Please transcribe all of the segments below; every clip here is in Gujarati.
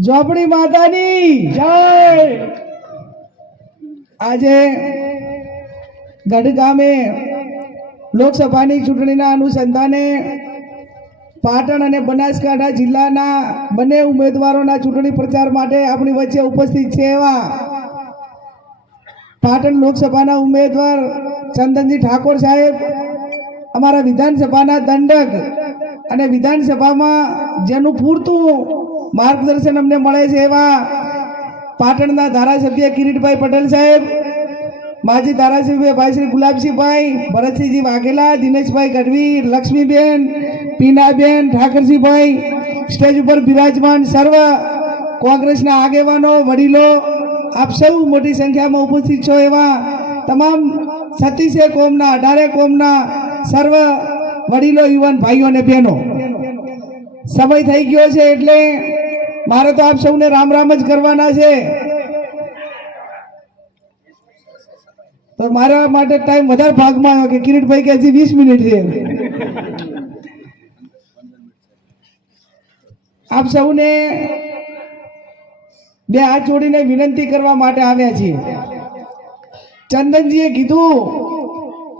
ઝોપડી માતાની, જય! આજે ગઢ ગામે લોકસભાની ચૂંટણીના અનુસંધાને પાટણ અને બનાસકાંઠા જિલ્લાના બંને ઉમેદવારોના ચૂંટણી પ્રચાર માટે આપણી વચ્ચે ઉપસ્થિત છે એવા પાટણ લોકસભાના ઉમેદવાર ચંદનજી ઠાકોર સાહેબ, અમારા વિધાનસભાના દંડક અને વિધાનસભામાં જેનું પૂરતું માર્ગદર્શન અમને મળે છે એવા પાટણના ધારાસભ્ય કિરીટભાઈ પટેલ સાહેબ, માજી ધારાસભ્ય ભાઈ શ્રી ગુલાબસિંહભાઈ, ભરતસિંહજી વાઘેલા, દિનેશભાઈ ગઢવી, લક્ષ્મીબેન, પીનાબેન ઠાકરસિંહભાઈ સ્ટેજ ઉપર બિરાજમાન સર્વ કોંગ્રેસના આગેવાનો, વડીલો, આપ સૌ મોટી સંખ્યામાં ઉપસ્થિત છો એવા તમામ સતીસે કોમના, અઢારે કોમના સર્વ વડીલો, યુવાન ભાઈઓ અને બહેનો. સમય થઈ ગયો છે એટલે મારે તો આપ સૌને રામ રામ જ કરવાના છે. તો મારા માટે ટાઈમ વધારે ભાગમાં આવ્યો કે કિરીટભાઈ કે હજી વીસ મિનિટ છે. આપ સૌને બે હાથ જોડીને વિનંતી કરવા માટે આવ્યા છીએ. ચંદનજીએ કીધું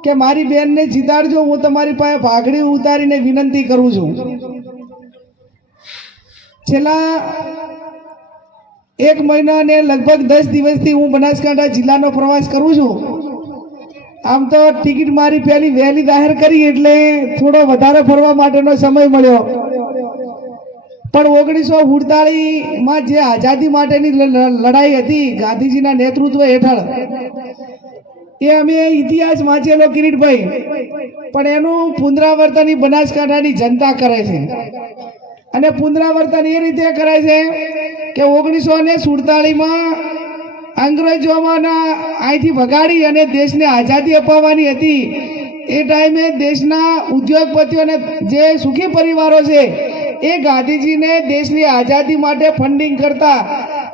કે મારી બેનને જીતાડજો, હું તમારી પાસે ભાગડી ઉતારીને વિનંતી કરું છું. છેલ્લા એક મહિના ને લગભગ દસ દિવસથી હું બનાસકાંઠા જિલ્લાનો પ્રવાસ કરું છું. આમ તો ટિકિટ મારી પહેલી વહેલી જાહેર કરી એટલે થોડો વધારે ફરવા માટેનો સમય મળ્યો. પણ ઓગણીસો ઉડતાળીમાં જે આઝાદી માટેની લડાઈ હતી ગાંધીજીના નેતૃત્વ હેઠળ, એ અમે ઇતિહાસ વાંચેલો કિરીટભાઈ. પણ એનું પુનરાવર્તન બનાસકાંઠાની જનતા કરે છે. અને પુનરાવર્તન એ રીતે કરે છે કે ઓગણીસો ને સુડતાળીમાં અંગ્રેજોમાંના અહીંથી ભગાડી અને દેશને આઝાદી અપાવવાની હતી. એ ટાઈમે દેશના ઉદ્યોગપતિઓને જે સુખી પરિવારો છે, એ ગાંધીજીને દેશની આઝાદી માટે ફંડિંગ કરતા.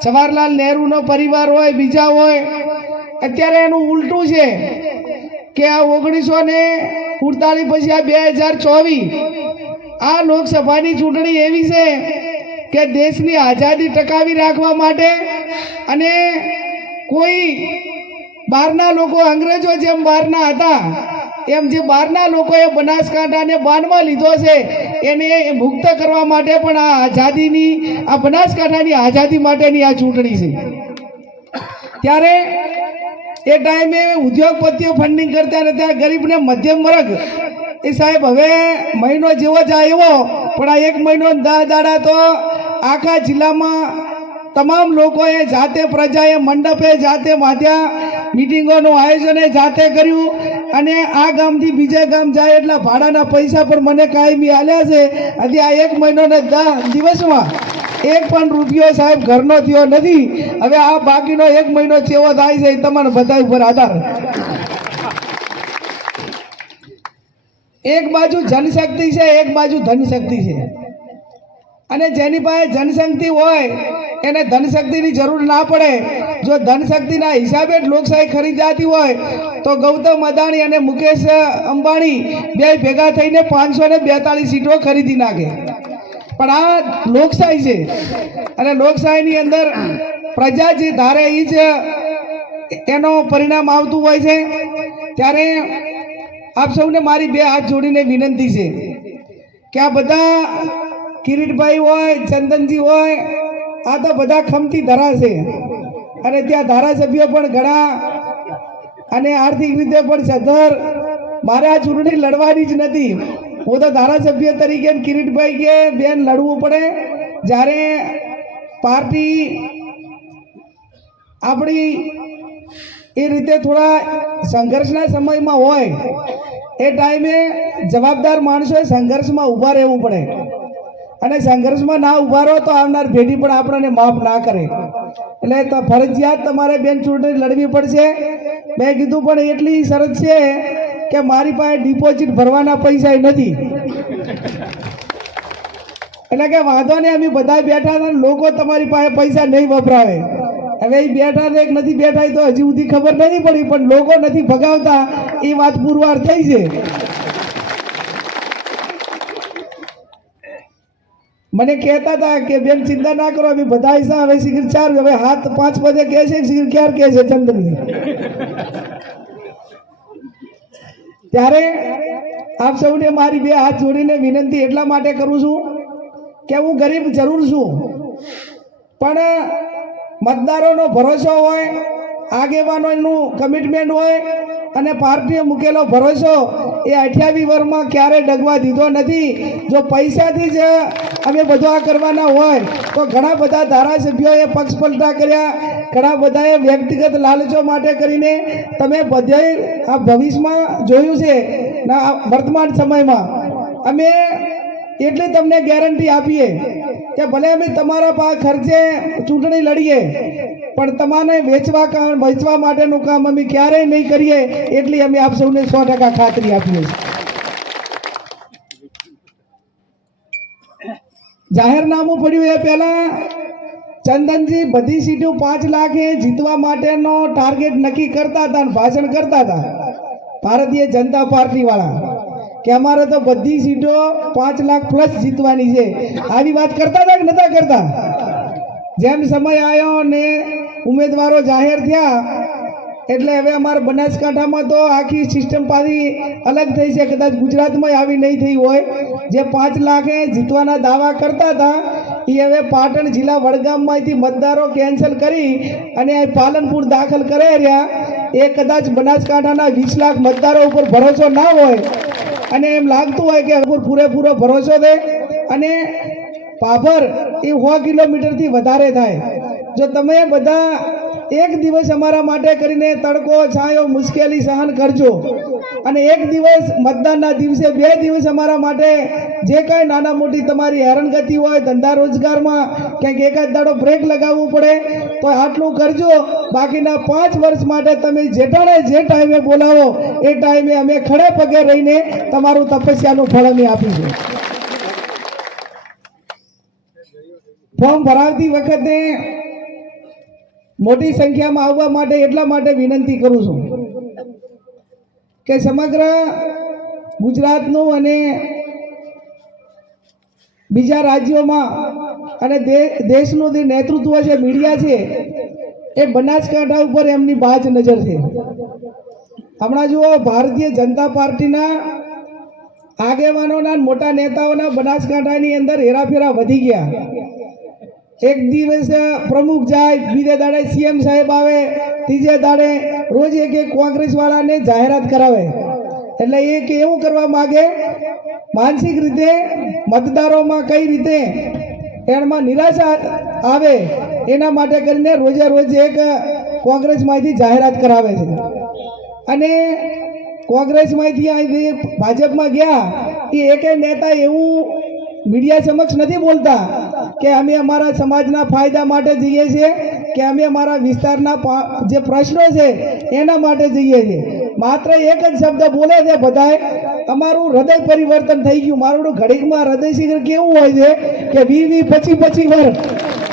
જવાહરલાલ નહેરુનો પરિવાર હોય, બીજા હોય, અત્યારે એનું ઉલટું છે કે આ ઓગણીસો ને ઉડતાલીસ પછી આ બે હજાર ચોવીસ આ લોકસભાની ચૂંટણી એવી છે કે દેશની આઝાદી ટકાવી રાખવા માટે અને કોઈ બહારના લોકો, અંગ્રેજો જેમ બહારના હતા, એમ જે બહારના લોકોએ બનાસકાંઠાને બાનમાં લીધો છે, એને મુક્ત કરવા માટે પણ આ આઝાદીની, આ બનાસકાંઠાની આઝાદી માટેની આ ચૂંટણી છે. ત્યારે એ ટાઈમે ઉદ્યોગપતિઓ ફંડિંગ કરતા ત્યાં ગરીબને મધ્યમ વર્ગ એ સાહેબ, હવે મહિનો જેવો જાય એવો પણ આ એક મહિનો દસ દાડા તો આખા જિલ્લામાં તમામ લોકોએ જાતે પ્રજાએ મંડપે જાતે માધ્યા મિટિંગોનું આયોજન જાતે કર્યું અને આ ગામથી બીજા ગામ જાય એટલે ભાડાના પૈસા પણ મને કાયમી આલ્યા છે. હજી આ એક મહિનો ને દસ દિવસમાં એક પણ રૂપિયો સાહેબ ઘરનો થયો નથી. હવે આ બાકીનો એક મહિનો ચેવો થાય છે તમારા બધા ઉપર આધાર. એક બાજુ જનશક્તિ છે, એક બાજુ ધનશક્તિ છે. અને જેની પાસે જનશક્તિ હોય, એને ધનશક્તિની જરૂર ના પડે. જો ધનશક્તિના હિસાબે જ લોકશાહી ખરીદાતી હોય, તો ગૌતમ અદાણી અને મુકેશ અંબાણી બે ભેગા થઈને પાંચસો ને બેતાળીસ સીટો ખરીદી નાખે. પણ આ લોકશાહી છે. અને લોકશાહીની અંદર પ્રજા જે ધારે એ જ એનો પરિણામ આવતું હોય છે. ત્યારે આપ સૌને મારી બે હાથ જોડીને વિનંતી છે કે આ બધા કિરીટભાઈ હોય, ચંદનજી હોય, આ તો બધા ખમતી ધરા છે. અને ત્યાં ધારાસભ્યો પણ ઘણા અને આર્થિક રીતે પણ સધર. મારે આ ચૂંટણી લડવાની જ નથી. હું તો ધારાસભ્ય તરીકે કિરીટભાઈ કે બેન લડવું પડે. જ્યારે પાર્ટી આપણી એ રીતે થોડા સંઘર્ષના સમયમાં હોય, એ ટાઈમે જવાબદાર માણસોએ સંઘર્ષમાં ઊભા રહેવું પડે. અને સંઘર્ષમાં ના ઊભા રહો તો આવનાર પેઢી પણ આપણને માફ ના કરે. એટલે ફરજિયાત તમારે બેન ચૂંટણી લડવી પડશે. મેં કીધું પણ એટલી શરત છે કે મારી પાસે ડિપોઝિટ ભરવાના પૈસા નથી. એટલે કે વાંધો નહીં, અમે બધા બેઠા હતા લોકો તમારી પાસે પૈસા નહીં વપરાવે. હવે એ બેઠા એક નથી બેઠા તો હજી સુધી ખબર નથી પડી, પણ લોકો નથી ભગાવતા. એ વાત પુરવાર થઈ છે. મને કહેતા હતા કે, બેન, ચિંતા ના કરો, અમે બધા હિસાબ હવે શિખર ચાર, હવે હાથ પાંચ પદે કહે છે, શિખર ક્યારે કહે છે, ચંદ્રની? ત્યારે આપ સૌને મારી બે હાથ જોડીને વિનંતી એટલા માટે કરું છું કે હું ગરીબ જરૂર છું. પણ મતદારોનો ભરોસો હોય, આગેવાનોનું કમિટમેન્ટ હોય અને પાર્ટીએ મૂકેલો ભરોસો એ અઠ્યાવી વર્ષમાં ક્યારેય ડગવા દીધો નથી. જો પૈસાથી જ અમે બધું આ કરવાના હોય, તો ઘણા બધા ધારાસભ્યોએ પક્ષ પલટા કર્યા. ઘણા બધાએ વ્યક્તિગત લાલચો માટે કરીને તમે બધે આ ભવિષ્યમાં જોયું છે વર્તમાન સમયમાં. અમે એટલી તમને ગેરંટી આપીએ. કે ભલે અમે તમારા પા ખર્ચે ચૂંટણી લડીએ, પણ તમારે વેચવા વેચવા માટેનું કામ અમે ક્યારેય નહીં કરીએ, એટલી અમે આપ સૌને સો ટકા ખાતરી આપીએ છીએ. જાહેરનામું પડ્યું એ પહેલા, ચંદનજી બધી સીટો પાંચ લાખે જીતવા માટેનો ટાર્ગેટ નક્કી કરતા હતા ભાષણ કરતા હતા. ભારતીય જનતા પાર્ટી વાળા કે અમારે તો બધી સીટો પાંચ લાખ પ્લસ જીતવાની છે. આવી વાત કરતા હતા કે નતા કરતા? જેમ સમય આવ્યો ને ઉમેદવારો જાહેર થયા, એટલે હવે અમારા બનાસકાંઠામાં તો આખી સિસ્ટમ પાછી અલગ થઈ છે. કદાચ ગુજરાતમાં આવી નહીં થઈ હોય. જે પાંચ લાખે જીતવાના દાવા કરતા હતા એ હવે પાટણ જિલ્લા વડગામમાંથી મતદારો કેન્સલ કરી અને પાલનપુર દાખલ કરાઈ રહ્યા. એ કદાચ બનાસકાંઠાના વીસ લાખ મતદારો ઉપર ભરોસો ના હોય અને એમ લાગતું હોય કે અંકુર પૂરેપૂરો ભરોસો દે અને પાભર એ સો કિલોમીટરથી વધારે થાય. જો તમે બધા એક દિવસ અમારા માટે કરીને તડકો, છાંયો મુશ્કેલી સહન કરજો. અને એક દિવસ મતદાનના દિવસે બે દિવસ અમારા માટે જે કાંઈ નાના મોટી તમારી હેરાનગતિ હોય, ધંધા રોજગારમાં ક્યાંક એકાદ દાડો બ્રેક લગાવવું પડે તો આટલું કરજો. બાકીના પાંચ વર્ષ માટે તમે જેટાને જે ટાઈમે બોલાવો, એ ટાઈમે અમે ખડે પગે રહીને તમારું તપસ્યાનું ફળ અમે આપીશું. ફોર્મ ભરાવતી વખતે મોટી સંખ્યામાં આવવા માટે એટલા માટે વિનંતી કરું છું કે સમગ્ર ગુજરાતનું અને બીજા રાજ્યોમાં અને દેશનું જે નેતૃત્વ છે, મીડિયા છે, એ બનાસકાંઠા ઉપર એમની બાજ નજર છે. હમણાં જુઓ, ભારતીય જનતા પાર્ટીના આગેવાનોના મોટા નેતાઓના બનાસકાંઠાની અંદર હેરાફેરા વધી ગયા. એક દિવસ પ્રમુખ જાય, બીજે દાડે સીએમ સાહેબ આવે, ત્રીજે દાડે રોજ એક એક કોંગ્રેસ વાળાને જાહેરાત કરાવે. એટલે એ કે એવું કરવા માગે, માનસિક રીતે, મતદારોમાં કઈ રીતે એમાં નિરાશા આવે એના માટે કરીને રોજે રોજ એક કોંગ્રેસમાંથી જાહેરાત કરાવે છે. અને કોંગ્રેસમાંથી આવી ભાજપમાં ગયા, એ એકે નેતા એવું મીડિયા સમક્ષ નથી બોલતા કે અમે અમારા સમાજના ફાયદા માટે જઈએ છીએ, કે અમે અમારા વિસ્તારના જે પ્રશ્નો છે, એના માટે જઈએ છીએ. માત્ર એક જ શબ્દ બોલે છે બધાએ અમારું હૃદય પરિવર્તન થઈ ગયું. મારું ઘડીકમાં હૃદય શિખર કેવું હોય છે કે વી વી પછી પછી વાર.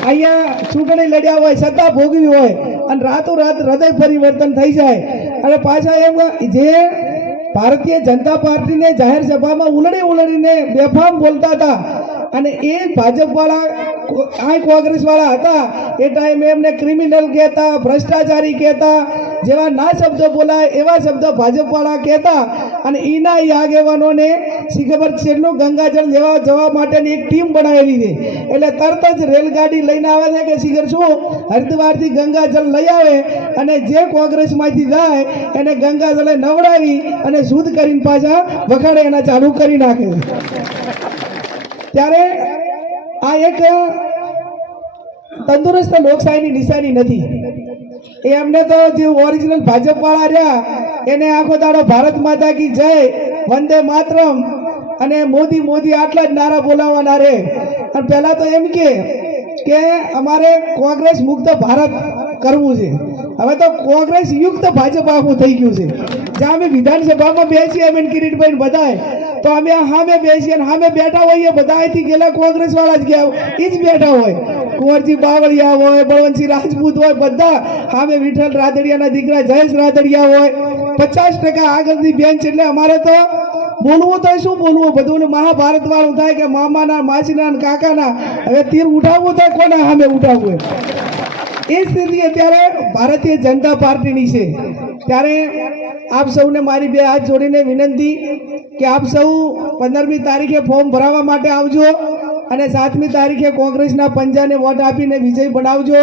અહીંયા ચૂંટણી લડ્યા હોય, સત્તા ભોગવી હોય અને રાતોરાત હૃદય પરિવર્તન થઈ જાય. અને પાછા એમ જે ભારતીય જનતા પાર્ટીને જાહેર સભામાં ઉલડી ઉલડીને બેફામ બોલતા હતા અને એ ભાજપવાળા આ કોંગ્રેસવાળા હતા. એ ટાઈમે એમને ક્રિમિનલ કહેતા, ભ્રષ્ટાચારી કહેતા, જેવા ના શબ્દો બોલાય એવા શબ્દો ભાજપવાળા કહેતા. અને એના એ આગેવાનોને શી ખબર કેટલું ગંગાજળ લેવા જવા માટેની એક ટીમ બનાવેલી છે. એટલે તરત જ રેલગાડી લઈને આવે છે કે શિખર શું? હરિદ્વારથી ગંગાજળ લઈ આવે અને જે કોંગ્રેસમાંથી જાય, એને ગંગાજળે નવડાવી અને શુદ્ધ કરીને પાછા વખાડે એના ચાલુ કરી નાખે ત્યારે આ એક તંદુરસ્ત લોકશાહીની નિશાની નથી. એ એમને તો જે ઓરિજિનલ ભાજપ વાળા રહ્યા, એને આખો દાડો ભારત માતા કી જય, વંદે માતરમ અને મોદી મોદી આટલા જ નારા બોલાવવાના રે. અને પહેલા તો એમ કે અમારે કોંગ્રેસ મુક્ત ભારત કરવું છે. હવે તો કોંગ્રેસ યુક્ત ભાજપ આખું થઈ ગયું છે. જ્યાં અમે વિધાનસભામાં બેસીએ એમ કિરીટભાઈ બધાય તો અમે સામે બેસીએ સામે બેઠા હોઈએ, બધા અહીંથી ગયેલા કોંગ્રેસ વાળા જ ગયા એ જ બેઠા હોય. કુંવરજી બાવળિયા હોય, બળવંતસિંહ રાજપૂત હોય, બધા સામે વિઠ્ઠલ રાદડિયાના દીકરા જયેશ રાદડિયા હોય. પચાસ ટકા આગળની બેન્ચ એટલે અમારે તો બોલવું તો શું બોલવું? બધું મહાભારત વાળું થાય કે મામાના, માસીના કાકાના. હવે તીર ઉઠાવવું તો કોના સામે ઉઠાવવું એ સ્થિતિ અત્યારે ભારતીય જનતા પાર્ટીની છે. ત્યારે આપ સૌને મારી બે હાથ જોડીને વિનંતી કે આપ સૌ પંદરમી તારીખે ફોર્મ ભરાવવા માટે આવજો અને સાતમી તારીખે કોંગ્રેસના પંજાને વોટ આપીને વિજય બનાવજો.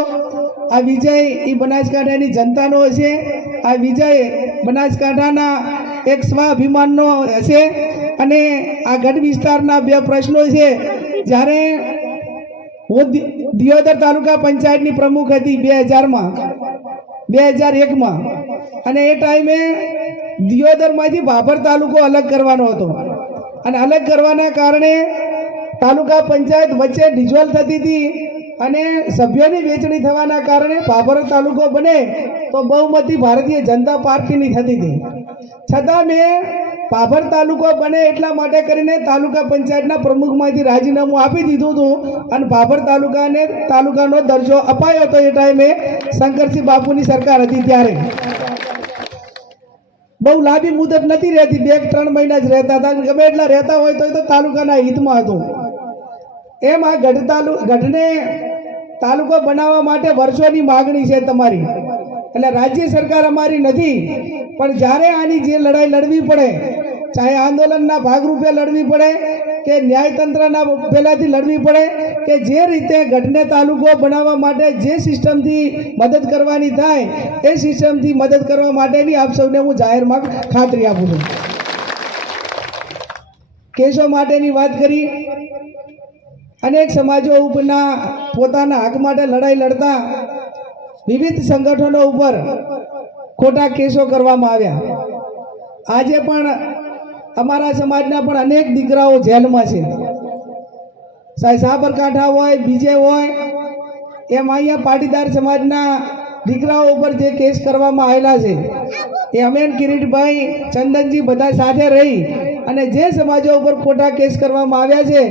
આ વિજય એ બનાસકાંઠાની જનતાનો હશે. આ વિજય બનાસકાંઠાના એક સ્વાભિમાનનો હશે અને આ ગઢ વિસ્તારના બે પ્રશ્નો છે. જ્યારે હું દિયોદર તાલુકા પંચાયતની પ્રમુખ હતી બે હજારમાં. બે હજાર એકમાં. અને એ ટાઈમે દિયોદરમાંથી ભાભર તાલુકો અલગ કરવાનો હતો. અને અલગ કરવાના કારણે તાલુકા પંચાયત વચ્ચે ડિઝોલ્વ થતી હતી અને સભ્યોની વેચણી થવાના કારણે ભાભર તાલુકો બને તો બહુમતી ભારતીય જનતા પાર્ટીની થતી હતી. છતાં મેં ભાભર તાલુકો બને એટલા માટે કરીને તાલુકા પંચાયતના પ્રમુખમાંથી રાજીનામું આપી દીધું હતું અને ભાભર તાલુકાને તાલુકાનો દરજ્જો અપાયો હતો એ ટાઈમે શંકરસિંહ બાપુની સરકાર હતી ત્યારે. બહુ લાંબી મુદત નથી રહેતી, બે ત્રણ મહિના જ રહેતા હતા. ગમે એટલા રહેતા હોય તો તો તાલુકાના હિતમાં હતું. એમ આ ગઢ તાલુ, ગઢને તાલુકો બનાવવા માટે વર્ષોની માગણી છે તમારી. એટલે રાજ્ય સરકાર અમારી નથી, પણ જ્યારે આની જે લડાઈ લડવી પડે ચાહે આંદોલનના ભાગરૂપે લડવી પડે, કે ન્યાયતંત્રના પહેલાંથી લડવી પડે, કે જે રીતે ગઢને તાલુકો બનાવવા માટે જે સિસ્ટમથી મદદ કરવાની થાય, એ સિસ્ટમથી મદદ કરવા માટેની આપ સૌને હું જાહેરમાં ખાતરી આપું છું. કેસો માટેની વાત કરી. અનેક સમાજો ઉપરના પોતાના હક માટે લડાઈ લડતા વિવિધ સંગઠનો ઉપર ખોટા કેસો કરવામાં આવ્યા. આજે પણ અમારા સમાજના પણ અનેક દીકરાઓ જેલમાં છે. સાહેબ સાબરકાંઠા હોય, બીજે હોય, એમ અહીંયા પાટીદાર સમાજના દીકરાઓ ઉપર જે કેસ કરવામાં આવેલા છે, એ અમેન કિરીટભાઈ ચંદનજી બધા સાથે રહી અને જે સમાજો ઉપર ખોટા કેસ કરવામાં આવ્યા છે,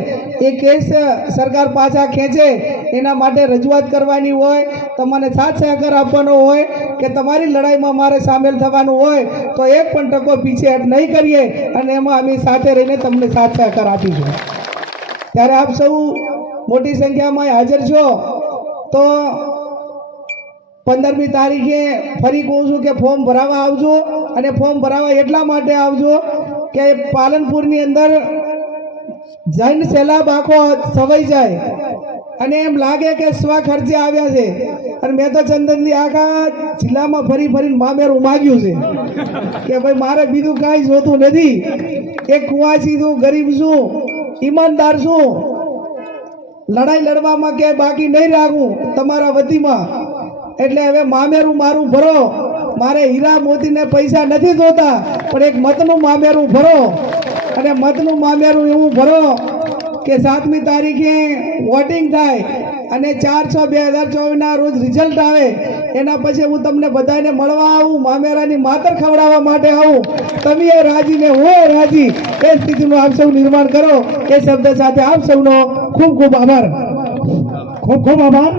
એ કેસ સરકાર પાછા ખેંચે, એના માટે રજૂઆત કરવાની હોય, તમને સાથ સહકાર આપવાનો હોય, કે તમારી લડાઈમાં મારે સામેલ થવાનું હોય, તો એક પણ ટકો પીછેહટ નહીં કરીએ, અને એમાં અમે સાથે રહીને તમને સાથ સહકાર આપીશું. ત્યારે આપ સૌ મોટી સંખ્યામાં હાજર છો, તો પંદરમી તારીખે ફરી કહું છું કે ફોર્મ ભરાવા આવજો, અને ફોર્મ ભરાવા એટલા માટે આવજો કે પાલનપુરની અંદર જૈન સેલા આખો સવાઈ જાય. અને એમ લાગે કે સ્વ ખર્ચે આવ્યા છે. અને મેં તો ચંદનજી આખા જિલ્લામાં ફરી ફરીને મામેરું માગ્યું છે. કે ભાઈ, મારે બીજું કાંઈ જોતું નથી. એ કુવાસી છું, ગરીબ છું, ઈમાનદાર છું. લડાઈ લડવામાં ક્યાંય બાકી નહીં રાખું તમારા વતીમાં. એટલે હવે મામેરું મારું ભરો. મારે હીરા મોતીને પૈસા નથી જોતા, પણ એક મતનું મામેરું ભરો. અને મતનું મામેરું એવું ભરો કે સાતમી તારીખે વોટિંગ થાય અને ચાર છ બે હજાર ચોવીસના રોજ રિઝલ્ટ આવે. એના પછી હું તમને બધાને મળવા આવું, મામેરાની માતર ખવડાવવા માટે આવું. તમે એ રાજી ને હું રાજી. એ સ્થિતિનું આપ સૌ નિર્માણ કરો. એ શબ્દ સાથે આપ સૌનો ખૂબ ખૂબ આભાર. ખૂબ ખૂબ આભાર.